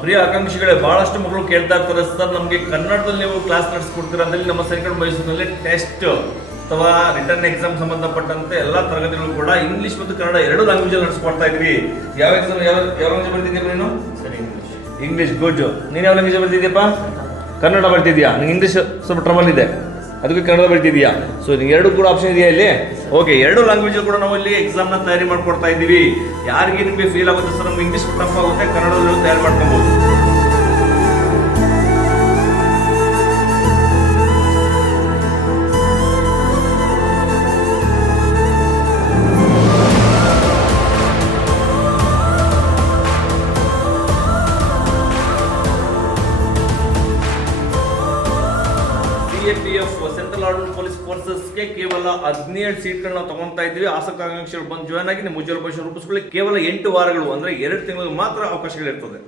ಪ್ರಿಯ ಆಕಾಂಕ್ಷಿಗಳೇ, ಬಹಳಷ್ಟು ಮಕ್ಕಳು ಕೇಳ್ತಾ ಇರ್ತಾರೆ, ಸರ್ ನಮಗೆ ಕನ್ನಡದಲ್ಲಿ ನೀವು ಕ್ಲಾಸ್ ನಡೆಸ್ಕೊಡ್ತೀರಾ ಅಂತೇಳಿ. ನಮ್ಮ ಸೆಕೆಂಡ್ ಮೈಸೂರಿನಲ್ಲಿ ಟೆಸ್ಟ್ ಅಥವಾ ರಿಟರ್ನ್ ಎಕ್ಸಾಮ್ ಸಂಬಂಧಪಟ್ಟಂತೆ ಎಲ್ಲ ತರಗತಿಗಳು ಕೂಡ ಇಂಗ್ಲಿಷ್ ಮತ್ತು ಕನ್ನಡ ಎರಡು ಲ್ಯಾಂಗ್ವೇಜ್ ಅಲ್ಲಿ ನಡೆಸ್ಕೊಡ್ತಾ ಇದ್ವಿ. ಯಾವ ಎಕ್ಸಾಮ್ ಯಾವ ಲ್ಯಾಂಗ್ವೇಜ್ ಬರ್ತಿದ್ಯಪ್ಪ ನೀನು? ಇಂಗ್ಲಿಷ್. ಗುಡ್. ನೀನು ಯಾವ ಲ್ಯಾಂಗ್ವೇಜ್ ಬರ್ತಿದ್ಯಪ್ಪ? ಕನ್ನಡ ಬರ್ತಿದ್ಯಾ? ನಿಂಗೆ ಇಂಗ್ಲಿಷ್ ಸ್ವಲ್ಪ ಟ್ರಬಲ್ ಇದೆ, ಅದಕ್ಕೆ ಕನ್ನಡ ಬರ್ತಿದ್ಯಾ? ಸೊ ನಿಂಗೆ ಎರಡು ಕೂಡ ಆಪ್ಷನ್ ಇದೆಯಾ ಇಲ್ಲಿ? ಓಕೆ, ಎರಡು ಲ್ಯಾಂಗ್ವೇಜ್ ಕೂಡ ನಾವು ಇಲ್ಲಿ ಎಕ್ಸಾಮ್ನ ತಯಾರಿ ಮಾಡ್ಕೊಡ್ತಾ ಇದ್ದೀವಿ. ಯಾರಿಗೆ ನಿಮಗೆ ಫೀಲ್ ಆಗುತ್ತೆ ಸರ್ ನಮ್ಗೆ ಇಂಗ್ಲಿಷ್ ಟಫ್ ಆಗುತ್ತೆ, ಕನ್ನಡದಲ್ಲೂ ತಯಾರು ಮಾಡ್ಕೊಬೋದು. CAPF ಸೆಂಟ್ರಲ್ ಆರ್ಡರ್ ಪೊಲೀಸ್ ಫೋರ್ಸಸ್ಗೆ ಕೇವಲ 17 ಸೀಟ್ಗಳನ್ನ ತಗೊಂತಾ ಇದ್ದೀವಿ. ಆಸಕ್ತ ಆಕಾಂಕ್ಷಿಗಳು ಬಂದು ಜಾಯ್ನ್ ಆಗಿ ನಿಮ್ಮ ಉಜ್ವಲ ಭವಿಷ್ಯ ರೂಪಿಸ್ಕೊಳ್ಳಿ. ಕೇವಲ 8 ವಾರಗಳು ಅಂದ್ರೆ 2 ತಿಂಗಳು ಮಾತ್ರ ಅವಕಾಶಗಳಿರ್ತದೆ.